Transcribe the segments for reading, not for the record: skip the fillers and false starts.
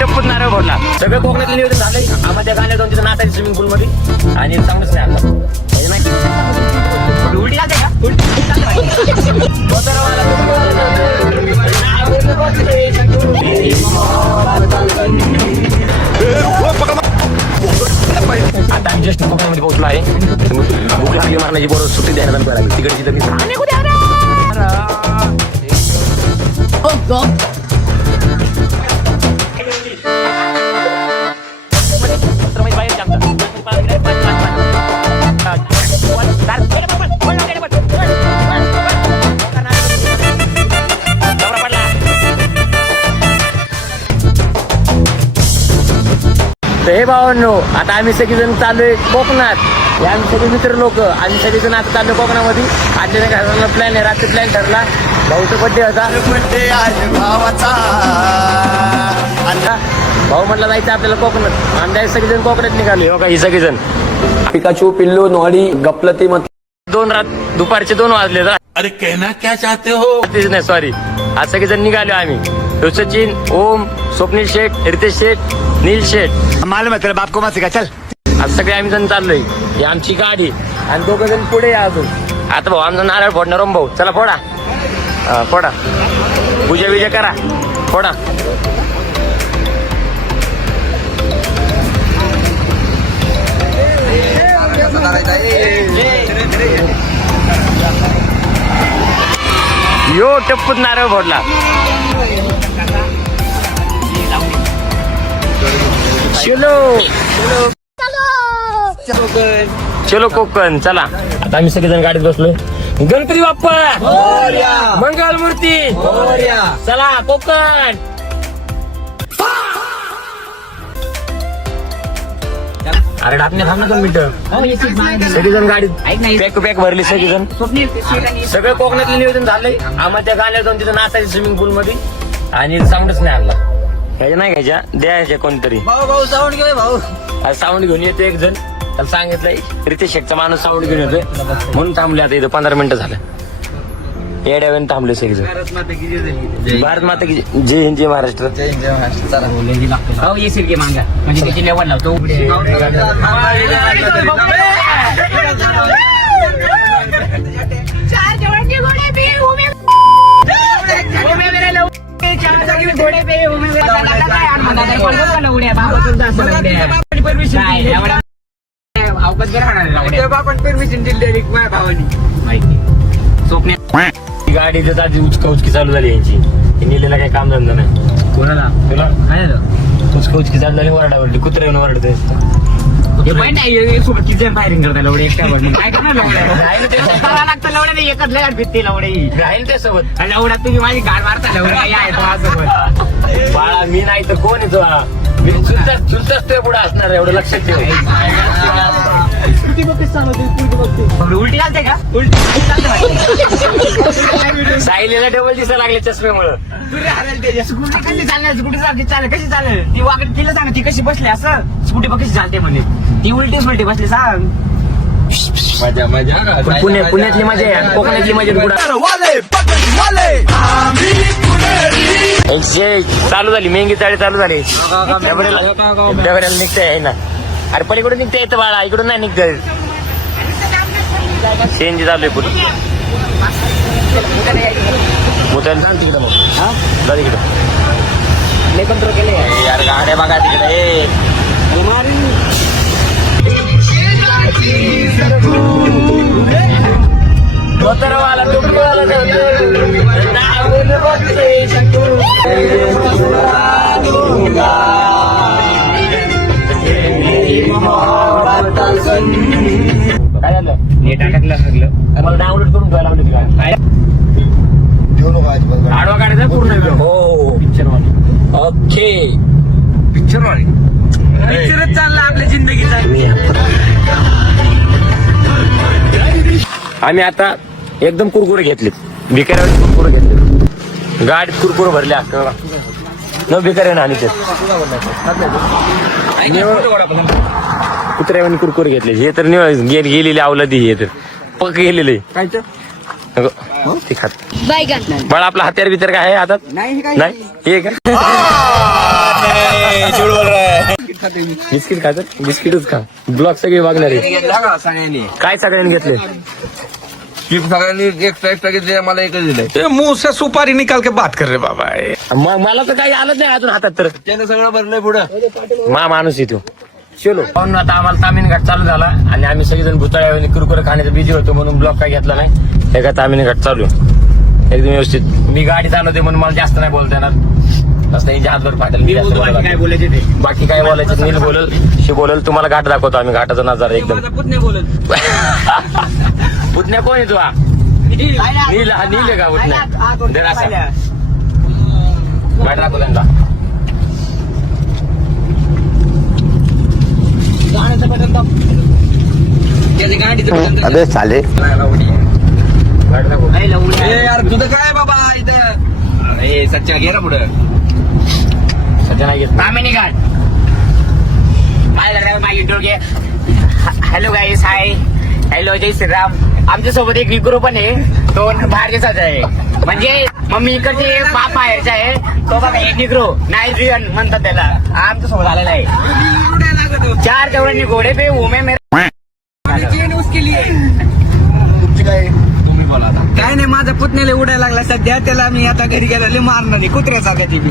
टप्पूत नारळ फोडला. सगळं कोकणातलं नियोजन झालंय. आम्हाला त्या गाण्यात जाऊन तिथं नाचायचं स्विमिंग पूल मध्ये आणि चांगलंच नाही आलं उलटी जाते का आता आम्ही जस्ट कोकणामध्ये पोहोचलो आहे. भूक लागली मारण्याची बरोबर सुट्टी द्यायला लागली तिकडची तरी हे भावांनो, आता आम्ही सगळेजण चाललोय कोकणात. हे आम्ही सगळे मित्र लोक आम्ही सगळेजण आता चाललोय कोकणामध्ये. आजच्या घराला प्लॅन आहे, रात्री प्लॅन ठरला. भाऊचा बड्डे होता. भाऊ म्हटलं जायचं आपल्याला कोकणात. आम्ही सगळेजण कोकणात निघाले. हो का, ही सगळेजण पिकाचू पिल्लू नॉडी गपलती मत दुपारचे 2 वाजले. अरे कहना क्या चाहते हो? नाही सॉरी, आज सगळेजण निघालो आम्ही. सचिन, ओम, स्वप्नील शेठ, रितेश शेठ, नील शेठ. मालूम आहे तुला, बाप को मत सिखा, चल. आज सगळे आम्ही जण चाललोय. ही आमची गाडी आणि 2 जण पुढे या अजून. आता भाऊ आमचा नारळ फोडणार भाऊ. चला फोडा, फोडा, पूजा विजा करा, फोडा. यो टप्पूत नारळ फोडला. चलो चलो कोकण, चला. आता आम्ही सगळेजण गाडीत बसलोय. गणपती बाप्पा मंगल मूर्ती, चला कोकण. अरे डाकणे थांब ना 2 मिनिटं. सगळेजण गाडीत पॅक भरली सगळेजण. सगळं कोकणातलं नियोजन झालंय. आम्हाला त्या गाण्यात जाऊन तिथं नाचायचं स्विमिंग पूल मध्ये आणि साऊंडच नाही आणला. घ्यायच्या नाही घ्यायच्या, द्यायच्या कोणतरी. भाऊ साऊंड घे भाऊ. साऊंड घेऊन येतो एक जण. त्याला सांगितलंय रितेश शेखचा माणूस साऊंड घेऊन येतोय म्हणून थांबले. आता इथं 15 मिनिटं झालं. येड्यावेळी थांबले सगळेजण. भारत माता की जय हिंद, जय महाराष्ट्र. येशील की मांगा म्हणजे त्याची लेवल लावतो. गाडी आधी उचकी चालू झाली यांची. नेलेला काही काम धंदा नाही. कोणाला तुला काय झालं? उचकी चालू झाली. वरडावरली कुत्रा येऊन वरडते. सोबत किती जण फायरिंग करतात लवडे एकट्या काय करणार लागतं लवड्या नाही एकच लढत भित्ती लवडे राहील त्यासोबत. लवड्यात तुम्ही माझी गाड मारता लवड्या बाळा मी नाही तर कोण येतो. मी चुलताच ते पुढे असणार एवढं लक्षात ठेव. उलटी घालते का? सायलीला डबल दिसायला लागले चष्म्यामुळं. स्कूटी चालेल कशी चालेल ती वागड तिला सांग ती कशी बसली असं स्कूटी बघ कशी चालते म्हणे. ती उलटी बसली सांग. मजा मजा. पुण्यातली मजा आहे, कोकणातली मजा चालू झाली. मेंगी चाळी चालू झाली. डबऱ्याला निघता आहे ना. अरे पलीकडून निघता येतं बाळा, इकडून नाही निघत. सीएनजी चालू आहे पुढे. मुतायला सांग तिकडं मग. जा तिकडं. कंट्रोल केले यार गाड्या बघा तिकडे. काय झालं? नेट अटकलं सगळं. मला डाउनलोड करून घ्यायला लावली काय आडवा काढायचा पूर्ण. हो पिक्चर वाली. ओके पिक्चर वाली पिक्चरच चालला आपल्या जिंदगीचा. आम्ही आता एकदम कुरकुरे घेतलेत. भिकाऱ्यावर कुरकुरे घेतले. गाडीत कुरकुरे भरले अख्खा. न भिकाऱ्या ना आणि कुत्र्यावर कुरकुरे घेतले. हे तर गेलेले अवलादी. हे तर पक गेलेले काय ते खात. बाळा आपला हत्यार बितर काय आहे हातात? नाही हे का बिस्किट खातात बिस्किटच खा ब्लॉक सगळे वागणार आहे. सगळ्यांनी काय सगळ्यांनी घेतले सगळ्यांनी एक्स्ट्रा घेतले मला एकच दिलंय. मुंह से सुपारी निकाल के बात कर रहे बाबा. मग मला तर काही आलंच नाही अजून हातात तर त्यानं सगळं भरलंय पुढं. माणूस येतो चलो पाहून आता आम्हाला तामिनघाट चालू झाला आणि आम्ही सगळेजण भुताळ्या कुरकुरे खाण्याचं बिझी होतो म्हणून ब्लॉक काय घेतला नाही. एका तामिनघाट चालू एकदम व्यवस्थित. मी गाडी चालवते म्हणून मला जास्त नाही बोलता येणार असं यांच्या हातवर पाठेल मी जास्त बोलायला. काय बोलायचे ते बाकी काय बोलायचं नील बोलल शी बोलल तुम्हाला घाट दाखवतो आम्ही घाटाचा नजारा एकदम. पुतण्या बोलत पुतण्या कोण आहे तुला नील हा नील आहे का पुतण्या दर असा घाट दाखव त्यांना. अबे साले घाट दाखव. यार तुझं काय बाबा इथं हे सच्चा घे ना पुढं. सध्या नाही घेत तामिनी घाट हॅलो गाईस हाय हॅलो जय श्रीराम. आमच्या सोबत एक विक्रो पण आहे तो बाहेरचा आहे म्हणजे मम्मी इकडचे बाप बाहेरचा आहे तो बघा एक विक्रो नायट्रियन म्हणतात त्याला आमच्या सोबत आलेला आहे. 4 तेवढ्यांनी घोडे पे उमे मेरे काय नाही माझा पुतण्याला उडायला लागला सध्या त्याला मी आता घरी गेलेले मारणार आहे कुत्र्यासारखा ते बी.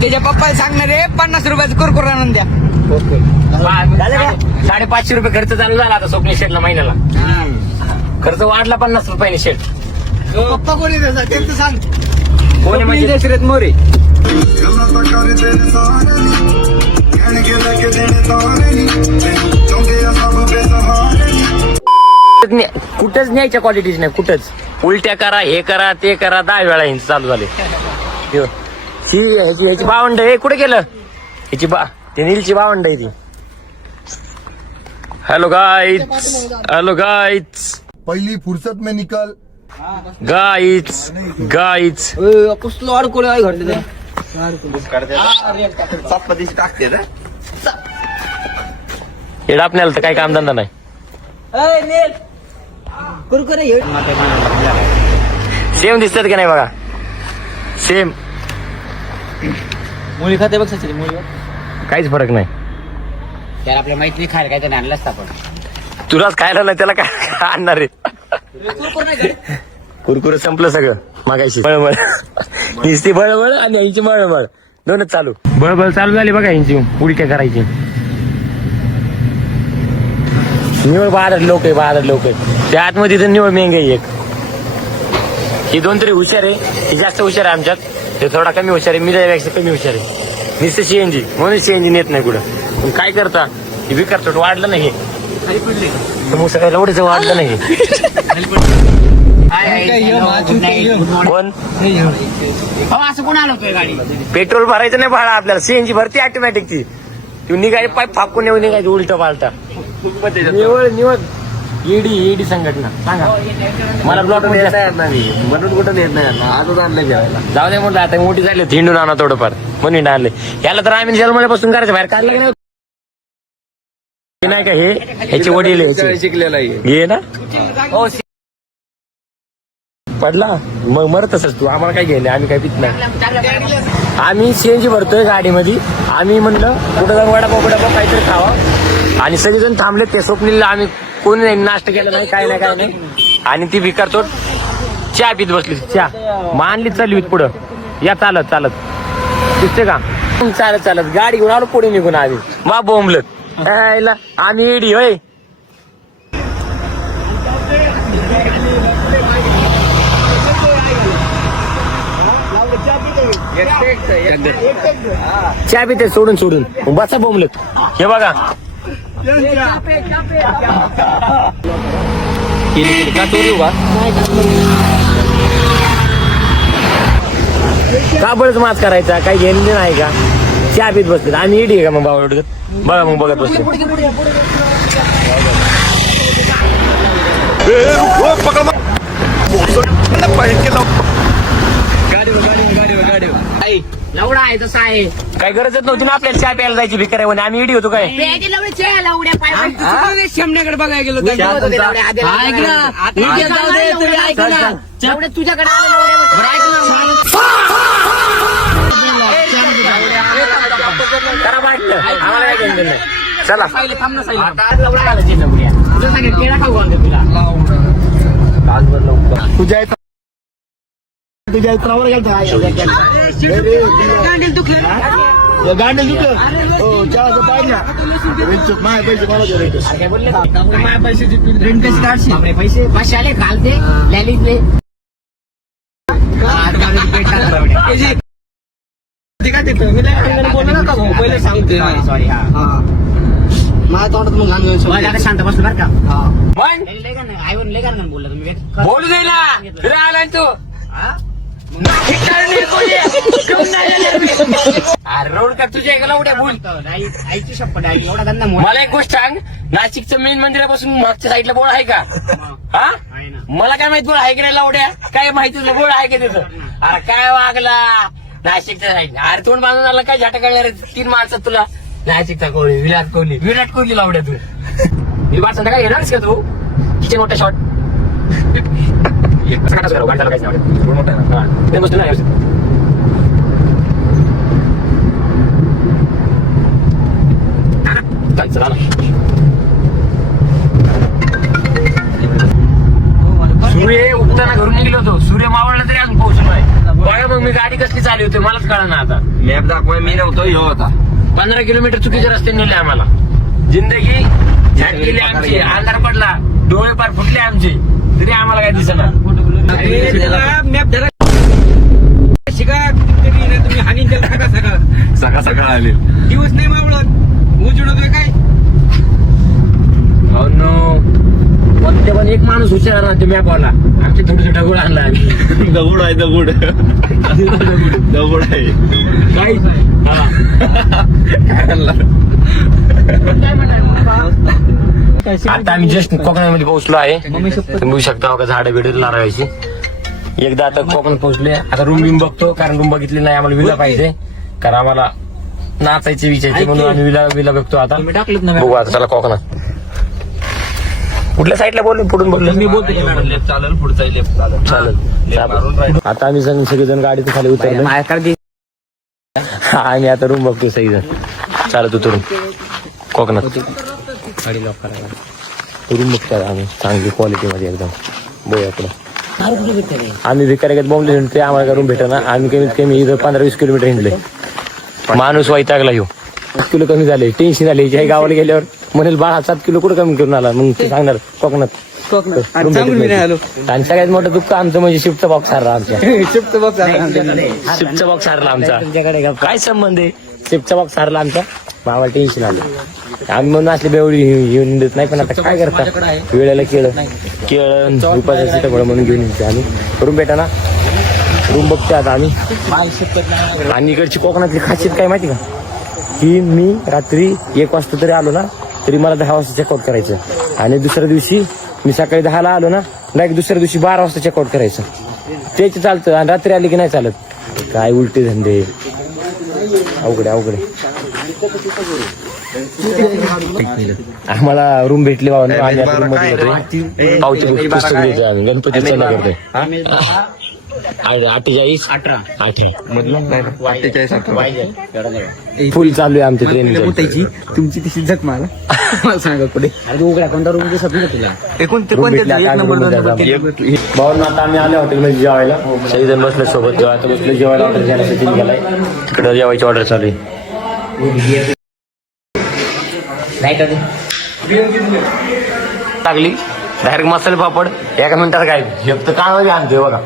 त्याच्या पप्पाला सांगणार आहे 50 रुपयाचं कुरकुर आणून द्या. 550 रुपये खर्च चालू झाला आता स्वप्न शेटला महिन्याला. खर्च वाढला 50 रुपयाने शेट. पप्पा कोणी त्याचं सांग कोणी म्हणजे दशरथ मोरे. कुठंच न्यायच्या क्वालिटीज नाही कुठंच. उलट्या करा हे करा ते करा 10 वेळा हिंच चालू झाले. ह्याची बावंड हे कुठे गेलं ह्याची ते नीलची बावंड आहे ती. हॅलो गाईच पहली फुर्सत में निकल. गाईच कसलं अडकोळ आहे घडलं टाकते हे आपल्याला तर काही कामधंदा नाही. कुरकुरे सेम दिसतात का नाही बघा सेम. मुली खाते बघ सचिन मुली काहीच फरक नाही. त्याला आपल्या माहित नाही खायला काय आणलं असतं आपण. तुलाच खायला नाही त्याला काय आणणार आहे. कुरकुर संपलं सगळं मागायची. बळबळ नुसती बळबळ आणि यांची बळबळ दोनच चालू. बळबळ चालू झाली बघा यांची उलट्या करायची. निवड बहादर लोक आहे त्या आतमध्ये तर निवड मेंग आहे एक. ही 2 तरी हुशार आहे ही जास्त हुशार आहे आमच्यात. ते थोडा कमी हुशार आहे मी त्यापेक्षा कमी हुशार आहे. नुसतं सीएनजी म्हणून सीएनजी नेत नाही कुठं. पण काय करता हे विकार चोट वाढलं नाही सगळ्याला एवढंच वाढलं नाही. कोण असं कोण आलो गाडी पेट्रोल भरायचं नाही भाडा आपल्याला सीएनजी भरती ऑटोमॅटिकची. तू निघाय पाईप फाकून येऊन निघायची उलट पालटा. निवड ईडी संघटना सांगा मला ब्लॉक म्हणून कुठं येत नाही आजच आणलं घ्यायला. जाऊ दे म्हटलं आता मोठी झाली हिंडून आणा थोडंफार म्हणून आणले. याला तर आम्ही जन्मल्यापासून करायचं बाहेर काढलं नाही नाही का हे ह्याचे वडील शिकलेला घे ना पडला मग मरत असच तू. आम्हाला काय घ्यायला आम्ही काय पित नाही. आम्ही सीएनजी भरतोय गाडीमध्ये. आम्ही म्हणलं कुठं जाऊन वडापाव काहीतरी खावा आणि सगळेजण थांबले. ते स्वप्नीला आम्ही कोणी नाही नाश्ता केला नाही काय नाही आणि ती भिकार तो चहा पित बसली. चहा मानली चालली पुढं या चालत दिसते का चालत गाडी घेऊन आलो पुढे निघून आम्ही वा बोंबलत आम्ही एडी होय. चहा पिते सोडून बसा बोंबलत. हे बघा का बळच माच करायचा काही घेणं नाही का. चहा पित बसले आम्ही एडी आहे का मग बाबा बघा मग बघत बसलो. लवडा आहे तसा आहे काय गरजच नव्हती ना आपल्याला चहा प्यायला जायची भिकार आहे आणि आम्ही एडी होतो काय. शेमण्याकडे बघायला गेलो तुझ्याकडे चला आता लवडा घालायची नवऱ्या. तुला सांगेल केळा खाऊ घालतो तुला. तुझ्या इत्रावर गेलता गांडील दुखलं हो चहाचं पाहिजे माय पैसे मला दे. काय बोलले का? माझ्या पैशाची प्रिंट कशी काढशील? बापरे, पैसे 500 आले घालते लॅलीतले. सॉरी माझ्या तोंडात मग घालून आता शांत बसलो बरं का. मग आईवर लय गाणं बोलला तुम्ही. बोलू दे ना फिरा आलाय तू हा? अरे रोड का तुझ्या एका उड्या बोल. आईची शपथ आहे एवढा धंदा मोठा मला एक गोष्ट सांग, नाशिकचं मेन मंदिरापासून मागच्या साईडला बोर्ड आहे का? हा आहे ना. मला काय माहित बोर्ड आहे की नाही लावड्या, काय माहिती तुला बोर्ड आहे का त्याचं? अरे काय वागला नाशिकच्या साईड. अरे तोंड बांधून आला काय झाटा कळणार 3 माणसात तुला. नाशिकचा कोहली, विराट कोहली लावड्या तू. मी बात सांगता काय येणारच का तू? किचन मोठा शॉट सूर्य उगताना घरून निघलो होतो, सूर्य मावळला तरी अंग पोहोचलोय. बघा मग मी गाडी कसली चालली होती मलाच कळा ना आता. मॅप दाखवाय मी नव्हतो ह्यो होता. 15 किलोमीटर चुकीच्या रस्त्याने नेले आम्हाला. जिंदगी झाट गेली आमची, अंधार पडला, डोळे पार फुटले आमचे, तरी आम्हाला काय दिसणार. सकाळ सकाळ आले. दिवस नाही मावळत उजेड होतोय काय. हो नो, पण एक माणूस हुशार ना ते मॅपवाला. आमचे थोडे ढगोळ आणला आम्ही. दगड आहे दगड दगड आहे काय आता आम्ही जस्ट कोकणामध्ये पोहोचलो आहे. तुम्ही बघू शकता का झाडं बिडं लावायची. एकदा आता कोकणात पोहोचले. आता रूम बिम बघतो, कारण रूम बघितली नाही. आम्हाला विला पाहिजे, कारण आम्हाला नाचायचे विचारायचे, म्हणून आम्ही विला बघतो. आता बघू आता चला कोकणात. कुठल्या साईडला बोलले? पुढून बोलले मी बोलतो. लेफ्ट चालेल, पुढचा लेफ्ट चालेल. चालेल. आता आम्ही सगळेजण गाडीतून खाली उतरलो. आम्ही आता रूम बघतो सगळेजण. चालत उतरून कोकणात गाडी लॉक करायला रूम बघतो आम्ही, चांगली क्वालिटी मध्ये एकदम. बघूया पुढे आम्ही भिकाऱ्यात बॉम्बले हिंडते, आम्हाला रूम भेटेना. आम्ही कमीत कमी इथं 15-20 किलोमीटर हिंडले. माणूस वैतागला येऊ. 7 किलो कमी झाले, टेन्शन झाले. ज्या गावाला गेल्यावर म्हणेल 7 किलो कुठं कमी करून आला. मग ते सांगणार कोकणात आणि सगळ्यात मोठं दुःख आमचं म्हणजे शिफ्टचा बॉक्स हारला आमच्या. शिफ्टचा बॉक्स हारला आमचा. तुमच्याकडे काय संबंध आहे? शिफ्टचा बॉक्स हारला आमच्या. आम्हाला टेन्शन आलं. आम्ही म्हणून असली बेवडी घेऊन देत नाही, पण आता काय करता, वेळेला केळं उपासाची टबळ म्हणून घेऊन येते आम्ही. रूम भेटा ना, रूम बघते आता आम्ही. आणि इकडची कोकणातली खासियत काय माहिती का, की मी रात्री 1 वाजता तरी आलो ना, तरी मला 10 वाजता चेकआउट करायचं. आणि दुसऱ्या दिवशी मी सकाळी 10ला आलो ना, डायरेक्ट दुसऱ्या दिवशी 12 वाजता चेकआउट करायचं. त्याच चालतं. आणि रात्री आली की नाही चालत. काय उलटे धंदे, अवघडे अवघडे. आम्हाला रूम भेटली बाबा. आम्ही आता रूम मध्ये होतोय. पावती पुस्तक द्यायचं आम्ही. गणपतीचं नगर ते 48 फुल चालू आहे आमच्या ट्रेन. तुमची तशी जग मला सांगा पुढे. उघड्या कोणता रूम दिसत नाही तुला? भाऊन आता आम्ही आलो हॉटेलमध्ये जेवायला. सगळेजण बसले सोबत जेवायला. बसले जेवायला ऑर्डर घेण्यासाठी निघालाय. तिकडे जेवायची ऑर्डर चालू आहे. लागली डायरेक्ट मसाले पापड 1 मिनिटात काय एक तर कांदा आणतोय बघा.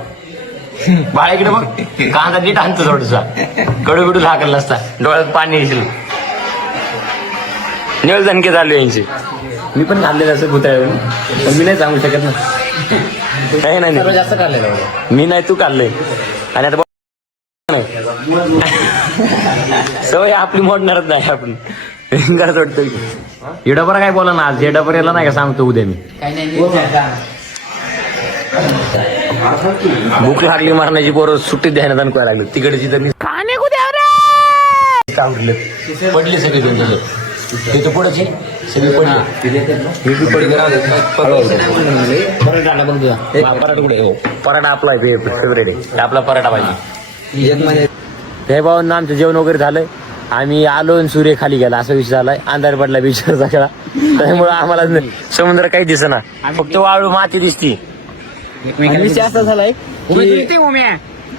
बाळा इकडे बघ, कांदा नीट आणतो थोडसा. कडू बिडू झाकल नसता, डोळ्यात पाणी येईल. निळ दणके चालू यांचे. मी पण खाल्लेलं असं भुताळून, पण मी नाही सांगू शकत ना. नाही जास्त खाल्लेलं मी नाही, तू खाल्लंय. आणि आता सवय आपली मोडणारच नाही आपण. गरज वाटतं येडापर काय बोला ना आज. येडापर याला नाही का सांगतो उद्या मी. भूक लागली मारण्याची पोरं सुट्टी द्यायला दान लागली. तिकडची तर पडली सगळी त्यांच्या तिथं पुढे सगळी पडली. पराठा कुठे? हो पराठा आपला फेवरेट आहे. आपला पराठा पाहिजे. हे भाऊ आमचं जेवण वगैरे झालंय. आम्ही आलो आणि सूर्य खाली गेला असा विषय झालाय. अंधार पडला बीचवर सगळा, त्यामुळे आम्हाला समुद्र काही दिसेना, फक्त वाळू माती दिसती. विषय असा झालाय की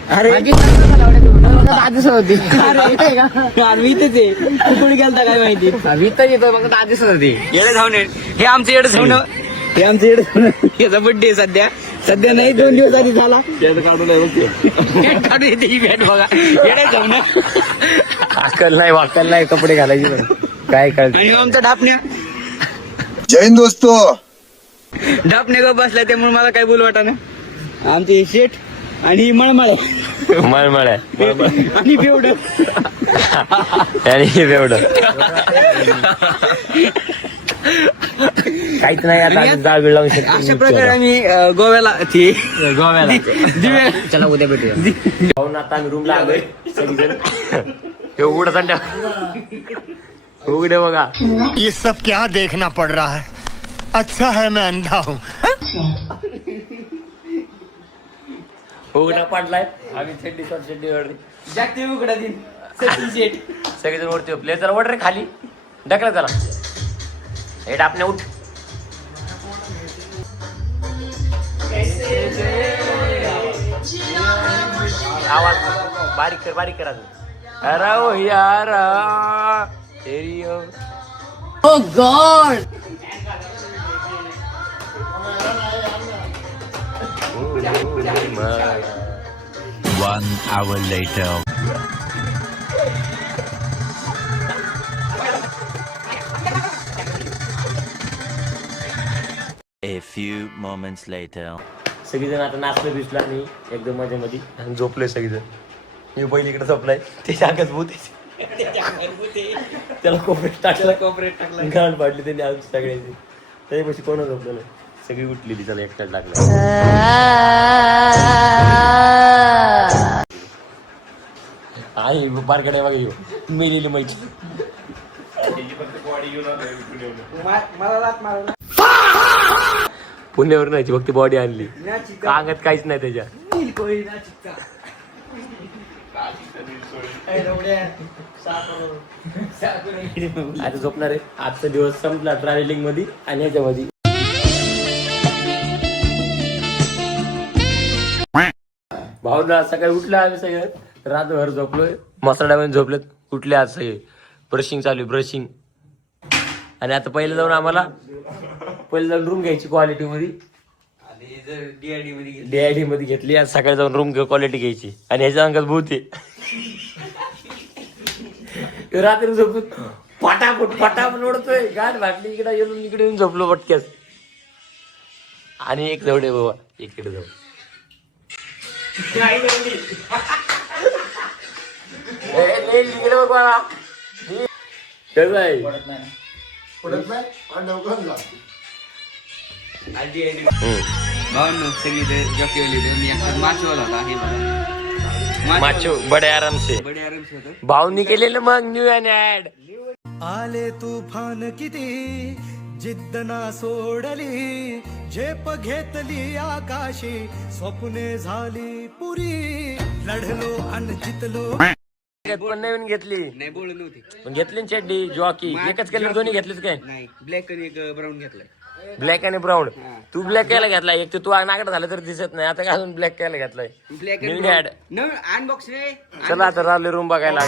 अरे होती मी इथेच आहे. तू कुठे गेलता काय माहिती. वितर येतो मग दहा दिवस होती. येडे धावणे हे आमचं येडे धावणं, हे आमचं येडे धावणं. याचा बर्थडे सध्या नाही 2 दिवस आधी झाला. काढून आहे बघ. काढू येते ही बॅट बघा. येडे धावणं. अक्कल नाही वाकल नाही कपडे घालायचे पण. काय कळत आणि आमचा डापण्या जय हिंद दोस्तो. डापणे गप बसलाय त्यामुळे मला काय बोलू वाटा ना. आमचे शेठ आणि मळमळ मळमळ आणि बेवड आणि एवढं काहीच नाही. आता जाळ बिळ लावून अशा प्रकारे आम्ही गोव्याला गोव्याला दिव्या चला उद्या भेटूया. जाऊन आता आम्ही रूमला आलोय सगळीजण. हे उघड संध्या उघडे बघा. ये सब क्या देखना पड़ रहा है. अच्छा है मैं अंधा हूँ. उघडा पडलाय. आम्ही चड्डी वरती जागतिक उघडा दिन सचिन शेठ. सगळेजण वरती प्ले जरा वड रे खाली ढकला त्याला. हे डापणे उठ. आवाज बारीक कर अजून. अरे ओ यार तेरी ओ. ओ God. One hour later. A few moments later. सगळीजण आता नाचलं बिचलं आणि एकदम मजेमध्ये आणि झोपलोय सगळीजण. मी पहिली इकडे झोपलाय. त्याच्या अंगात भूत आहे. त्याला कोपऱ्यात टाकला गाण पाडली त्यांनी आज सगळ्यांची. त्याच्यापाशी कोण झोपलं नाही. सगळी उठलेली त्याला एकट्याला टाकलं. आणि बारकडे बघा येऊ मेलेली माहिती. पुण्यावर नाही फक्त बॉडी आणली. अंगात काहीच नाही त्याच्या. आता झोपणार आहे. आजचा दिवस संपला ट्रॅव्हलिंग मध्ये आणि ह्याच्यामध्ये. भाऊला सकाळी उठलं आम्ही सगळं. रात्रभर झोपलोय. मसाल्यामध्ये झोपलेत. उठले आज सगळे. ब्रशिंग चालू आहे ब्रशिंग. आणि आता पहिलं जाऊन रूम घ्यायची क्वालिटी मध्ये. डीआयडी मध्ये घेतली. आज सकाळी जाऊन रूम क्वालिटी घ्यायची. आणि ह्याच्या अंगात भूत आहे. रात्री झोपून फटाफट ओढतोय. गाठ भाटली इकडे येऊन झोपलो पटक्यास. आणि एक जवळ बाबा इकडे जाऊ. भावनो सगळी जॉकी वाली होती. मी आता माचवाला होता हे मला माचो बडे आराम से बडे आराम से होतं. भाऊनी केलेलं मग न्यू ऍड. आले तुफान किती जिद्द ना सोडली. झेप घेतली आकाशी स्वप्ने झाली पुरी. लढलो आणि जितलो. पण नवीन घेतली नाही बोलत नव्हती. पण घेतली ना चड्डी जॉकी. एकच केलं दोन्ही घेतलीच काय. नाही ब्लॅक आणि एक ब्राऊन घेतलाय. ब्लॅक आणि ब्राऊन. तू ब्लॅक केला घेतलाय. एक तर तू नागड झालं तर दिसत नाही. आता काय अजून ब्लॅक केला घेतलाय. ब्लॅक नवीन ऍड. अनबॉक्स रे. चला आता राहिले रूम बघायला.